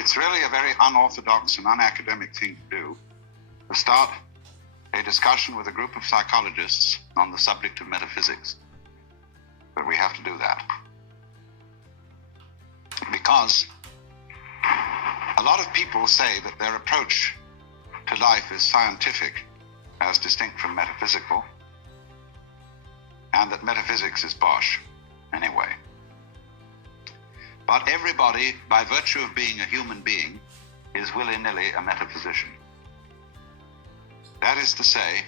it's really a very unorthodox and unacademic thing to do, to start a discussion with a group of psychologists on the subject of metaphysics. But we have to do that. Because a lot of people say that their approach to life is scientific as distinct from metaphysical, and that metaphysics is bosh anyway. But everybody, by virtue of being a human being, is willy-nilly a metaphysician. That is to say,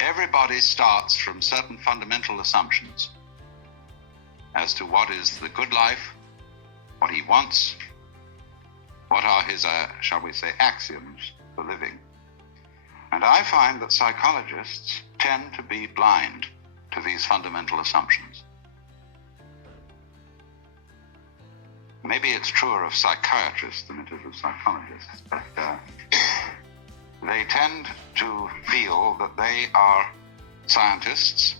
everybody starts from certain fundamental assumptions as to what is the good life, what he wants, what are his, shall we say, axioms for living. And I find that psychologists tend to be blind to these fundamental assumptions. Maybe it's truer of psychiatrists than it is of psychologists, but they tend to feel that they are scientists.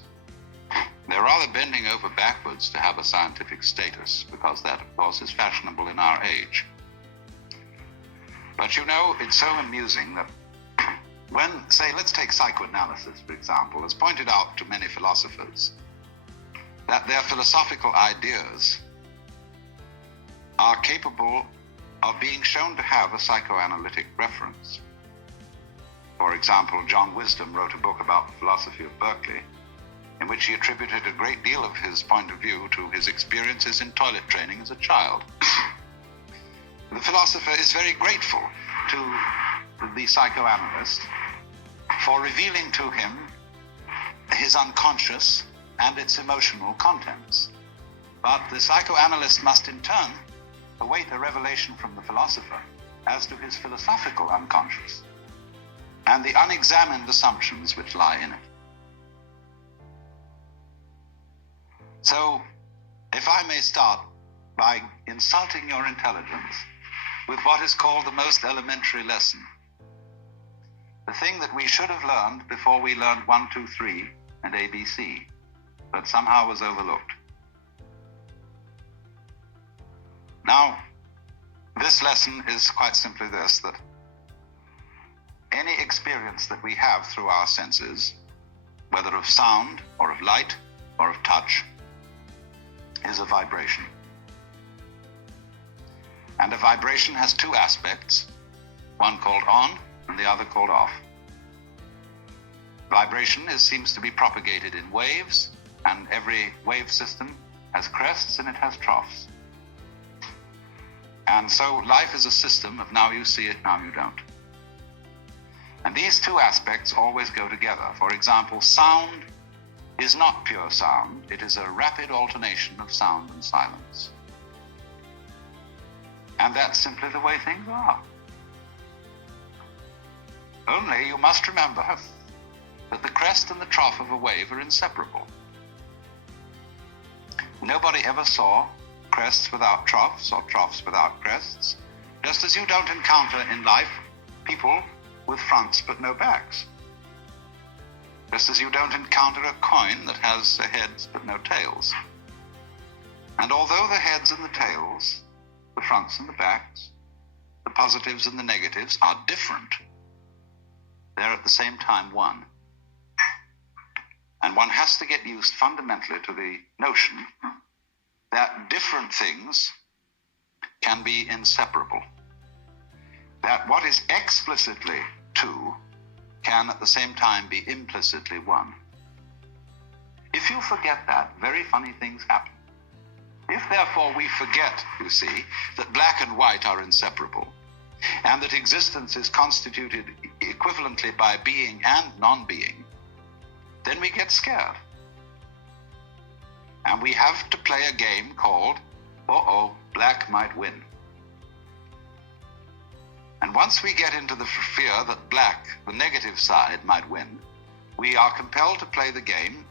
They're rather bending over backwards to have a scientific status, because that, of course, is fashionable in our age. But you know, it's so amusing that when, say, let's take psychoanalysis, for example, as pointed out to many philosophers, that their philosophical ideas are capable of being shown to have a psychoanalytic reference. For example, John Wisdom wrote a book about the philosophy of Berkeley, in which he attributed a great deal of his point of view to his experiences in toilet training as a child. The philosopher is very grateful to the psychoanalyst for revealing to him his unconscious and its emotional contents. But the psychoanalyst must in turn await a revelation from the philosopher as to his philosophical unconscious and the unexamined assumptions which lie in it. So, if I may start by insulting your intelligence with what is called the most elementary lesson, the thing that we should have learned before we learned 1, 2, 3 and ABC, but somehow was overlooked. Now, this lesson is quite simply this, that any experience that we have through our senses, whether of sound or of light or of touch, is a vibration. And a vibration has two aspects, one called on and the other called off. Vibration seems to be propagated in waves, and every wave system has crests and it has troughs. And so life is a system of now you see it, now you don't. And these two aspects always go together. For example, sound is not pure sound. It is a rapid alternation of sound and silence. And that's simply the way things are. Only you must remember that the crest and the trough of a wave are inseparable. Nobody ever saw crests without troughs or troughs without crests, just as you don't encounter in life people with fronts but no backs. Just as you don't encounter a coin that has heads but no tails. And although the heads and the tails, the fronts and the backs, the positives and the negatives are different, they're at the same time one. And one has to get used fundamentally to the notion that different things can be inseparable. That what is explicitly two can at the same time be implicitly one. If you forget that, very funny things happen. If therefore we forget, you see, that black and white are inseparable, and that existence is constituted equivalently by being and non-being, then we get scared. And we have to play a game called, black might win. And once we get into the fear that black, the negative side, might win, we are compelled to play the game,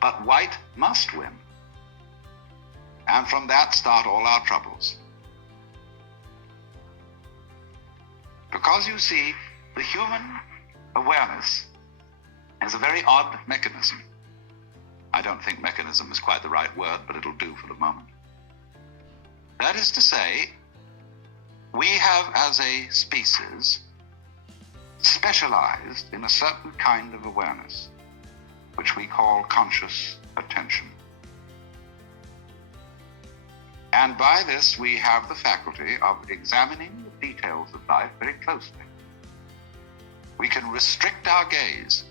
but white must win. And from that start all our troubles. Because you see, the human awareness is a very odd mechanism. I don't think mechanism is quite the right word, but it'll do for the moment. That is to say, We have, as a species, specialized in a certain kind of awareness, which we call conscious attention. And by this, we have the faculty of examining the details of life very closely. We can restrict our gaze,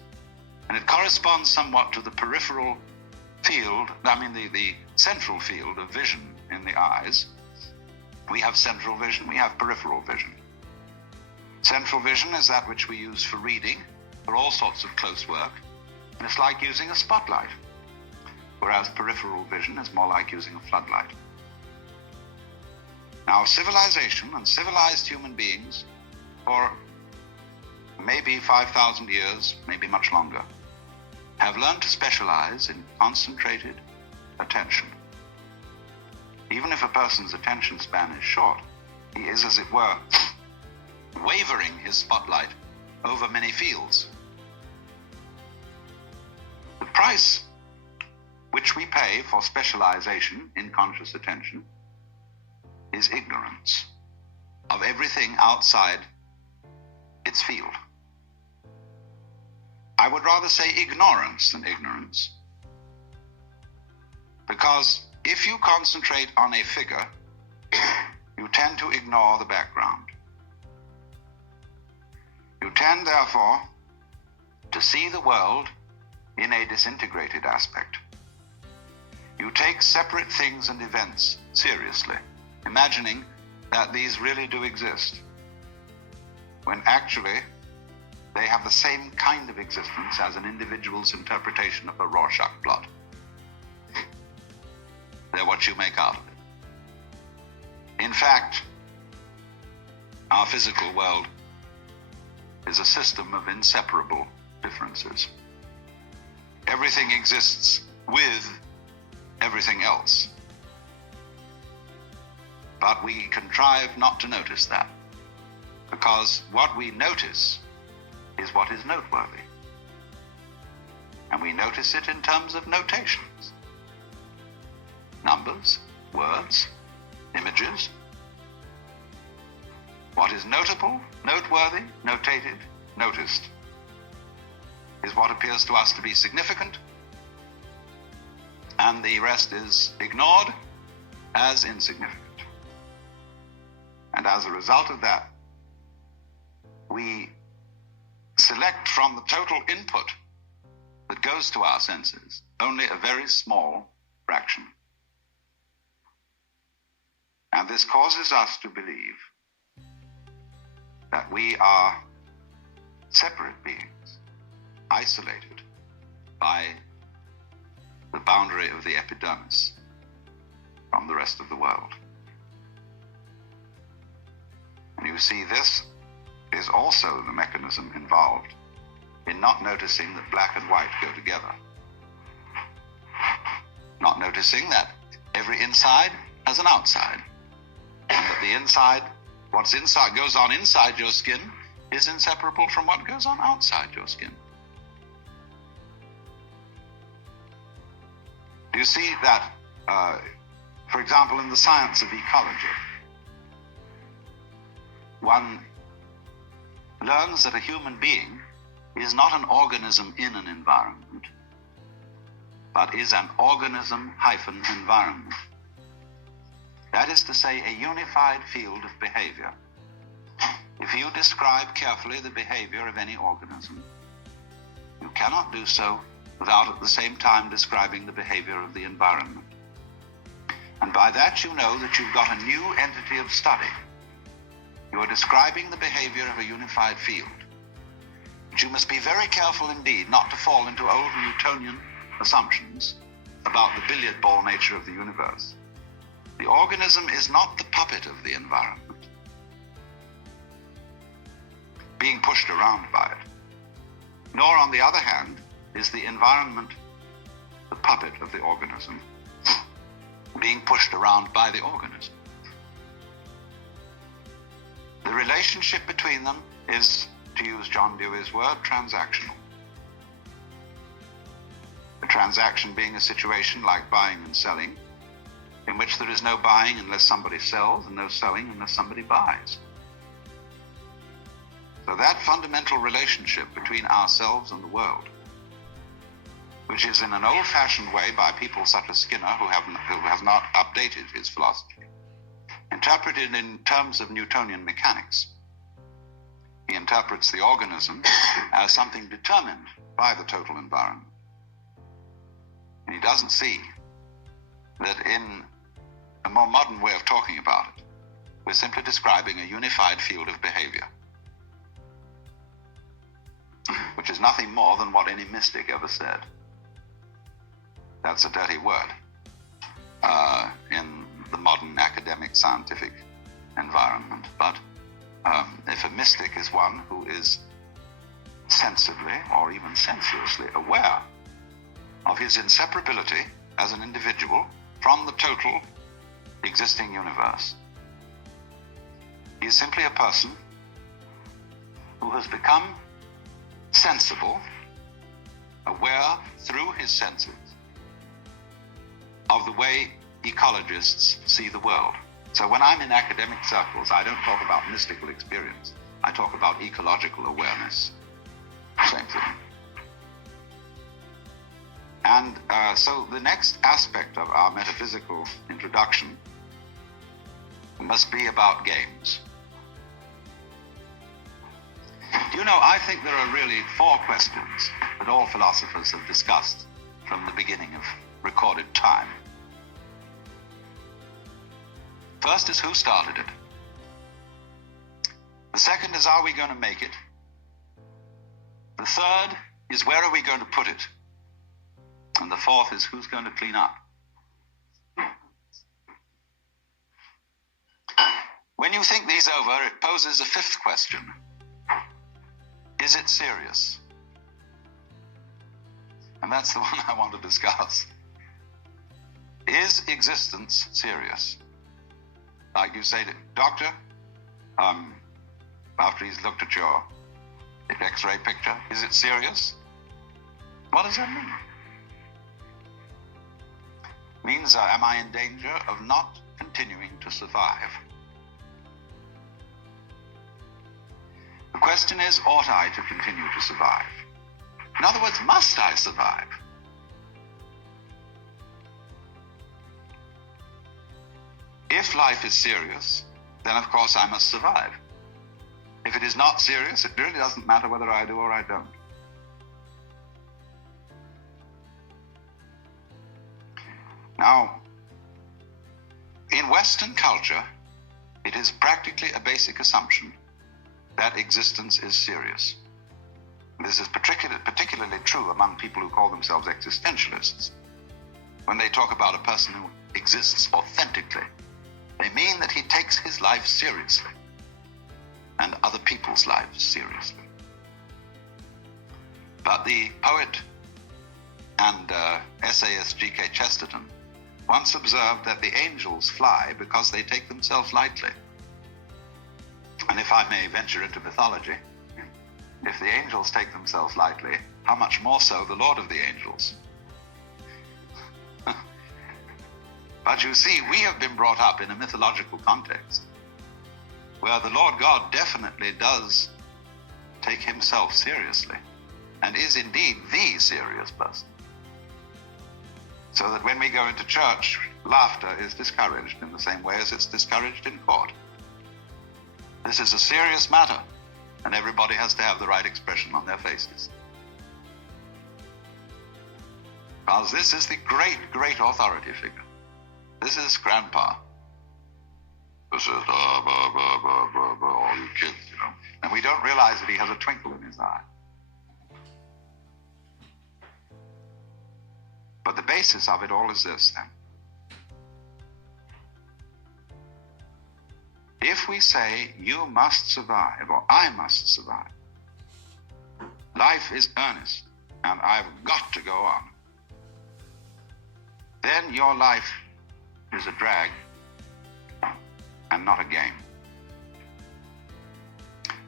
and it corresponds somewhat to the peripheral field, the central field of vision in the eyes. We have central vision, we have peripheral vision. Central vision is that which we use for reading, for all sorts of close work, and it's like using a spotlight, whereas peripheral vision is more like using a floodlight. Now, civilization and civilized human beings, for maybe 5,000 years, maybe much longer, have learned to specialize in concentrated attention. Even if a person's attention span is short, he is, as it were, wavering his spotlight over many fields. The price which we pay for specialization in conscious attention is ignorance of everything outside its field. I would rather say ignorance than ignorance, because if you concentrate on a figure, you tend to ignore the background. You tend, therefore, to see the world in a disintegrated aspect. You take separate things and events seriously, imagining that these really do exist, when actually they have the same kind of existence as an individual's interpretation of a Rorschach blot. They're what you make out of it. In fact, our physical world is a system of inseparable differences. Everything exists with everything else. But we contrive not to notice that, because what we notice is what is noteworthy. And we notice it in terms of notations. Numbers, words, images. What is notable, noteworthy, notated, noticed, is what appears to us to be significant, and the rest is ignored as insignificant. And as a result of that, we select from the total input that goes to our senses only a very small fraction. And this causes us to believe that we are separate beings, isolated by the boundary of the epidermis from the rest of the world. And you see, this is also the mechanism involved in not noticing that black and white go together. Not noticing that every inside has an outside, and that the inside, what's inside, goes on inside your skin, is inseparable from what goes on outside your skin. Do you see that, for example, in the science of ecology, one learns that a human being is not an organism in an environment, but is an organism-environment. That is to say, a unified field of behavior. If you describe carefully the behavior of any organism, you cannot do so without at the same time describing the behavior of the environment. And by that you know that you've got a new entity of study. You are describing the behavior of a unified field. But you must be very careful indeed not to fall into old Newtonian assumptions about the billiard ball nature of the universe. The organism is not the puppet of the environment, being pushed around by it. Nor, on the other hand, is the environment the puppet of the organism, being pushed around by the organism. The relationship between them is, to use John Dewey's word, transactional. A transaction being a situation like buying and selling, in which there is no buying unless somebody sells and no selling unless somebody buys. So that fundamental relationship between ourselves and the world, which is in an old-fashioned way by people such as Skinner, who have not updated his philosophy, interpreted in terms of Newtonian mechanics. He interprets the organism as something determined by the total environment. And he doesn't see that in a more modern way of talking about it, we're simply describing a unified field of behavior, which is nothing more than what any mystic ever said. That's a dirty word in the modern academic scientific environment. But if a mystic is one who is sensibly or even sensuously aware of his inseparability as an individual from the total existing universe, he is simply a person who has become sensible, aware through his senses of the way ecologists see the world. So when I'm in academic circles, I don't talk about mystical experience. I talk about ecological awareness. Same thing. And so the next aspect of our metaphysical introduction must be about games. Do you know, I think there are really 4 questions that all philosophers have discussed from the beginning of recorded time. First is, who started it? The second is, are we going to make it? The third is, where are we going to put it? And the fourth is, who's going to clean up? When you think these over, it poses a 5th question. Is it serious? And that's the one I want to discuss. Is existence serious? Like you say, doctor, after he's looked at your X-ray picture, is it serious? What does that mean? It means, am I in danger of not continuing to survive? The question is, ought I to continue to survive? In other words, must I survive? If life is serious, then of course I must survive. If it is not serious, it really doesn't matter whether I do or I don't. Now, in Western culture, it is practically a basic assumption that existence is serious. This is particularly true among people who call themselves existentialists. When they talk about a person who exists authentically, they mean that he takes his life seriously and other people's lives seriously. But the poet and essayist G.K. Chesterton once observed that the angels fly because they take themselves lightly. And if I may venture into mythology, if the angels take themselves lightly, how much more so the Lord of the angels? But you see, we have been brought up in a mythological context where the Lord God definitely does take himself seriously and is indeed the serious person. So that when we go into church, laughter is discouraged in the same way as it's discouraged in court. This is a serious matter, and everybody has to have the right expression on their faces. Because this is the great, great authority figure. This is Grandpa. This is all you kids, you know. And we don't realize that he has a twinkle in his eye. But the basis of it all is this, then. If we say, you must survive, or I must survive, life is earnest, and I've got to go on, then your life is a drag and not a game.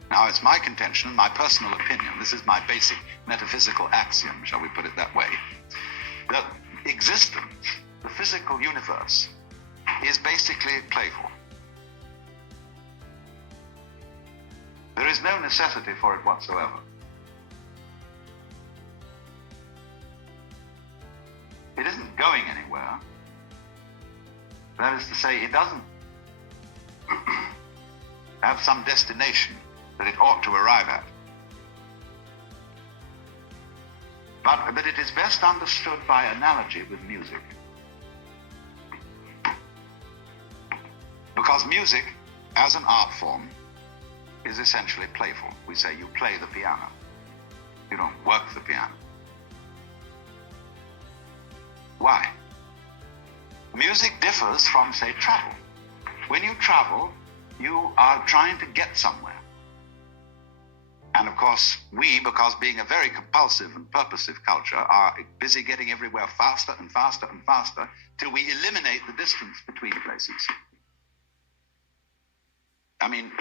Now, it's my contention, my personal opinion, this is my basic metaphysical axiom, shall we put it that way, that existence, the physical universe, is basically playful. There is no necessity for it whatsoever. It isn't going anywhere. That is to say, it doesn't have some destination that it ought to arrive at. But it is best understood by analogy with music. Because music, as an art form, is essentially playful. We say you play the piano. You don't work the piano. Why? Music differs from, say, travel. When you travel, you are trying to get somewhere. And of course, we, because being a very compulsive and purposive culture, are busy getting everywhere faster and faster and faster till we eliminate the distance between places. I mean,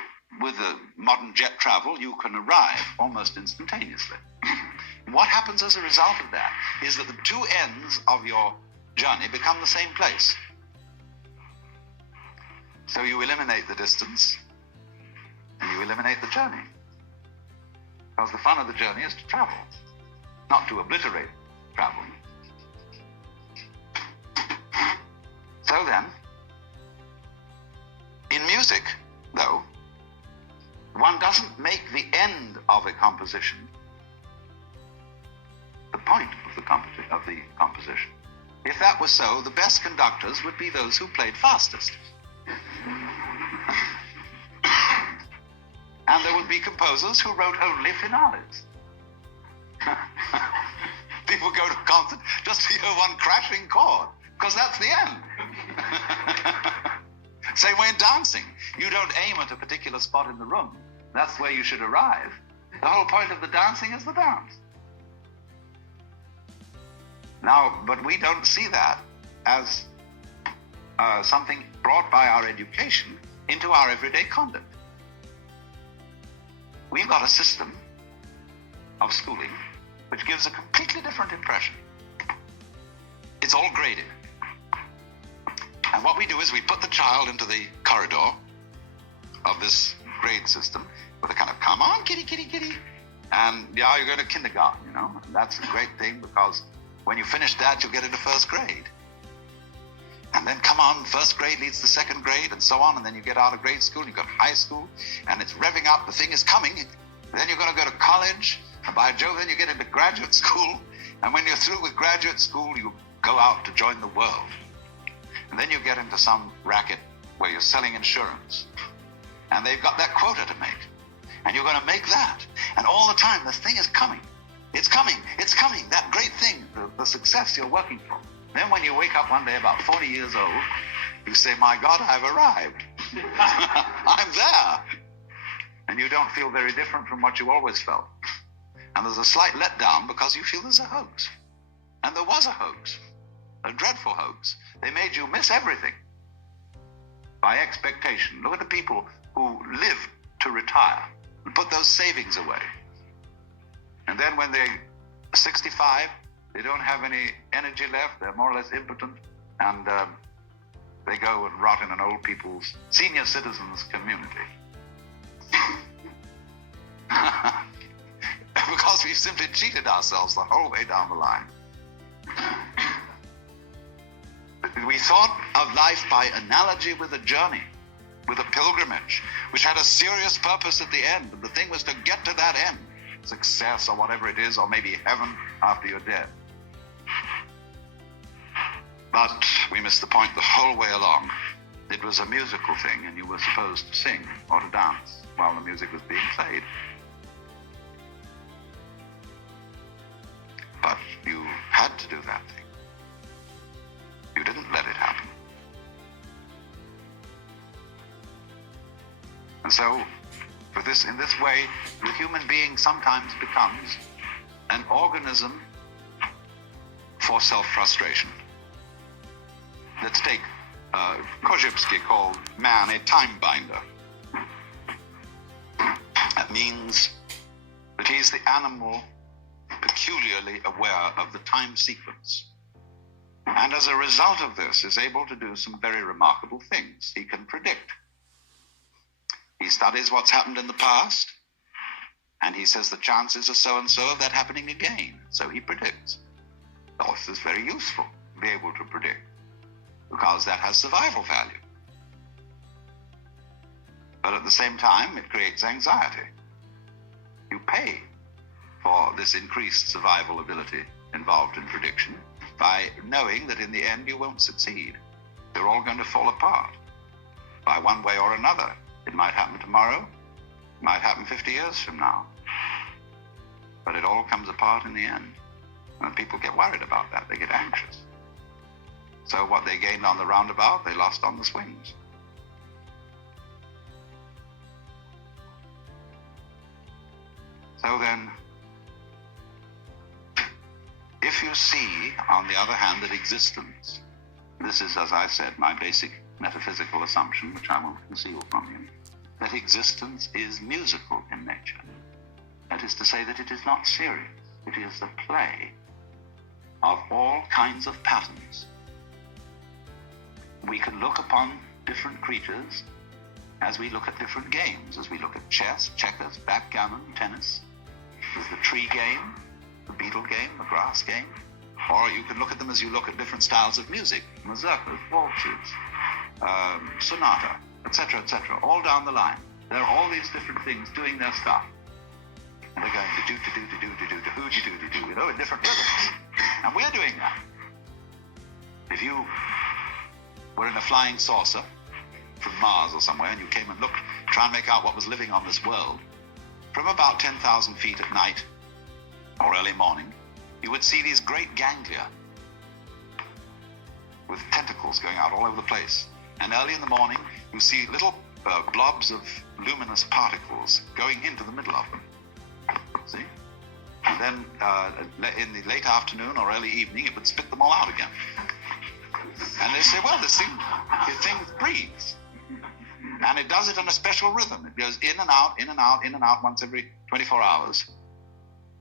with the modern jet travel, you can arrive almost instantaneously. What happens as a result of that is that the two ends of your journey become the same place. So you eliminate the distance and you eliminate the journey. Because the fun of the journey is to travel, not to obliterate travel. So then, in music, though, one doesn't make the end of a composition the point of the composition. If that was so, the best conductors would be those who played fastest. And there would be composers who wrote only finales. People go to a concert just to hear one crashing chord, because that's the end. Same way in dancing. You don't aim at a particular spot in the room. That's where you should arrive. The whole point of the dancing is the dance. Now, but we don't see that as something brought by our education into our everyday conduct. We've got a system of schooling which gives a completely different impression. It's all graded. And what we do is we put the child into the corridor of this grade system with a kind of, come on, kitty, kitty, kitty. And yeah, you're going to kindergarten, you know. And that's a great thing because when you finish that, you'll get into first grade. And then come on, first grade leads to second grade and so on. And then you get out of grade school, you go to high school, and it's revving up, the thing is coming. Then you're going to go to college. And by Jove, then you get into graduate school. And when you're through with graduate school, you go out to join the world. And then you get into some racket where you're selling insurance. And they've got that quota to make. And you're going to make that. And all the time, this thing is coming. It's coming. It's coming. That great thing, the success you're working for. Then when you wake up one day about 40 years old, you say, my God, I've arrived. I'm there. And you don't feel very different from what you always felt. And there's a slight letdown because you feel there's a hoax. And there was a hoax. A dreadful hoax. They made you miss everything by expectation. Look at the people who live to retire and put those savings away. And then when they're 65, they don't have any energy left. They're more or less impotent. And they go and rot in an old people's senior citizens community. Because we've simply cheated ourselves the whole way down the line. We thought of life by analogy with a journey, with a pilgrimage, which had a serious purpose at the end. And the thing was to get to that end, success or whatever it is, or maybe heaven after you're dead. But we missed the point the whole way along. It was a musical thing, and you were supposed to sing or to dance while the music was being played. But you had to do that thing. You didn't let it happen. And so, in this way, the human being sometimes becomes an organism for self-frustration. Let's take Korzybski called man a time binder. That means that he's the animal peculiarly aware of the time sequence. And as a result of this, is able to do some very remarkable things. He can predict. He studies what's happened in the past, and he says the chances are so-and-so of that happening again. So he predicts. Oh, this is very useful to be able to predict, because that has survival value. But at the same time, it creates anxiety. You pay for this increased survival ability involved in prediction by knowing that in the end you won't succeed. They're all going to fall apart by one way or another. It might happen tomorrow, it might happen 50 years from now. But it all comes apart in the end. And people get worried about that, they get anxious. So what they gained on the roundabout, they lost on the swings. So then, if you see, on the other hand, that existence, this is, as I said, my basic metaphysical assumption, which I won't conceal from you, that existence is musical in nature. That is to say that it is not serious. It is the play of all kinds of patterns. We can look upon different creatures as we look at different games, as we look at chess, checkers, backgammon, tennis. There's the tree game, the beetle game, the grass game. Or you can look at them as you look at different styles of music, mazurkas, waltzes, sonata, etc., all down the line. There are all these different things doing their stuff. And they're going to do, you know, in different rhythms. And we're doing that. If you were in a flying saucer from Mars or somewhere, and you came and looked, try and make out what was living on this world, from about 10,000 feet at night or early morning, you would see these great ganglia with tentacles going out all over the place. And early in the morning, you see little blobs of luminous particles going into the middle of them. See? And then in the late afternoon or early evening, it would spit them all out again. And they say, well, this thing breathes. And it does it in a special rhythm. It goes in and out, in and out, in and out once every 24 hours.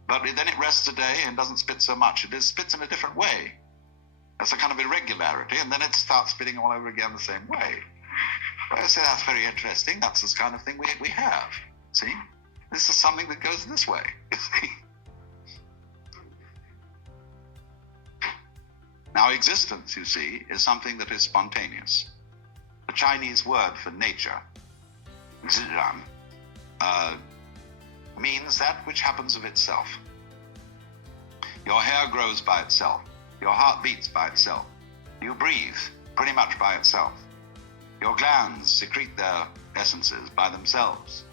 But then it rests a day and doesn't spit so much. It spits in a different way. That's a kind of irregularity, and then it starts spitting all over again the same way. Well, I say that's very interesting. That's this kind of thing we have. See? This is something that goes this way. You see? Now, existence, you see, is something that is spontaneous. The Chinese word for nature, zhiran, means that which happens of itself. Your hair grows by itself. Your heart beats by itself. You breathe pretty much by itself. Your glands secrete their essences by themselves.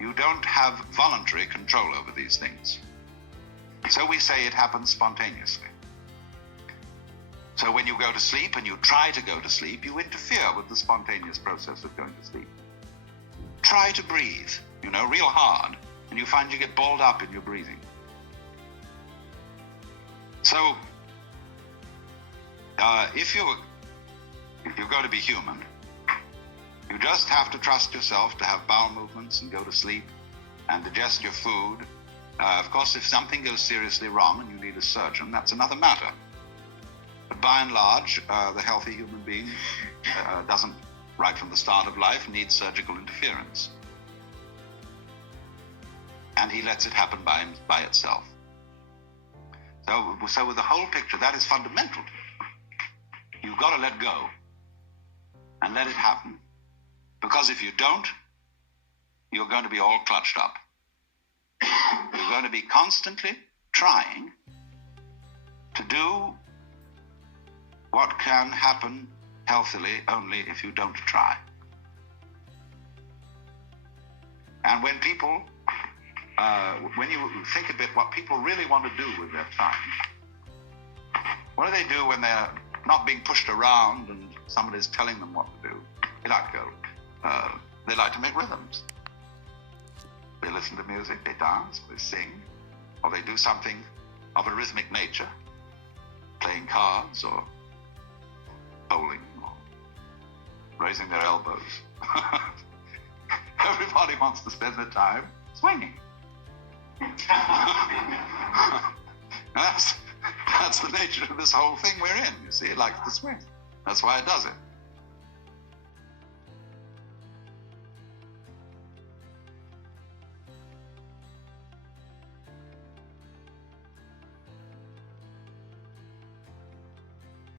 You don't have voluntary control over these things. So we say it happens spontaneously. So when you go to sleep and you try to go to sleep, you interfere with the spontaneous process of going to sleep. Try to breathe, real hard, and you find you get balled up in your breathing. So, if you're going to be human, you just have to trust yourself to have bowel movements and go to sleep and digest your food. Of course, if something goes seriously wrong and you need a surgeon, that's another matter. But by and large, the healthy human being doesn't, right from the start of life, need surgical interference. And he lets it happen by itself. So with the whole picture, that is fundamental to it. You've got to let go and let it happen. Because if you don't, you're going to be all clutched up. You're going to be constantly trying to do what can happen healthily only if you don't try. And when people, when you think a bit what people really want to do with their time, what do they do when they're not being pushed around and somebody's telling them what to do? They like go. They like to make rhythms. They listen to music, they dance, they sing, or they do something of a rhythmic nature, playing cards or bowling or raising their elbows. Everybody wants to spend their time swinging. That's That's the nature of this whole thing we're in. You see, it likes to swing. That's why it does it.